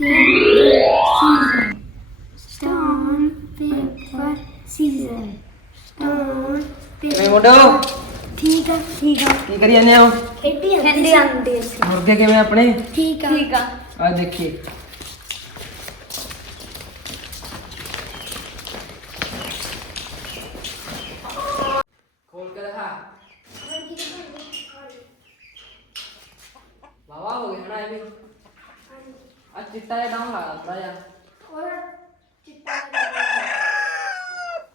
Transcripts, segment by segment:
paper, Stone, paper, scissor. Stone, paper. ਮੈਂ ਮੋਢੋ ਠੀਕ ਆ ਠੀਕ ਆ ਕੀ ਕਰੀ ਜਾਂਦੇ ਹੋ ਖੇਡੀ ਜਾਂਦੇ ਜਾਂਦੇ ਮੁਰਗੇ ਕਿਵੇਂ ਆਪਣੇ ਠੀਕ ਆ ਠੀਕ ਆ ਆ ਦੇਖੀ खोल के रखा वाह हो गया ना अभी चिट्टा डाउन लगा था यार और चिट्टा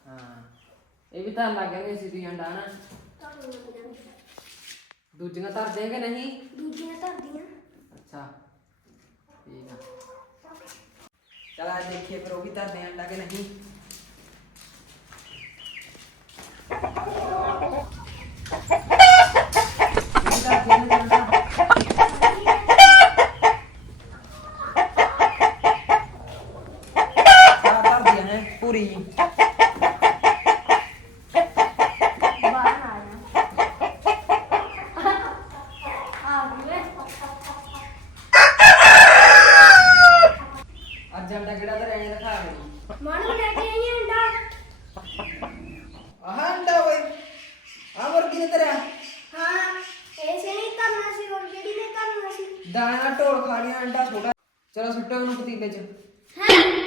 हाँ। ये भी तार सीधी अंडा ना तार देंगे नहीं? तार अच्छा। ठीक है। चला देखिए फिर वो भी तार अंडा के नहीं? ਸੀ ਦਾਣਾ ਢੋਲ ਖਾ ਲਿਆ ਅੰਡਾ ਛੋਟਾ ਚਲੋ ਸੁੱਟੋ ਉਹਨੂੰ ਪਤੀਲੇ 'ਚ ਹੈ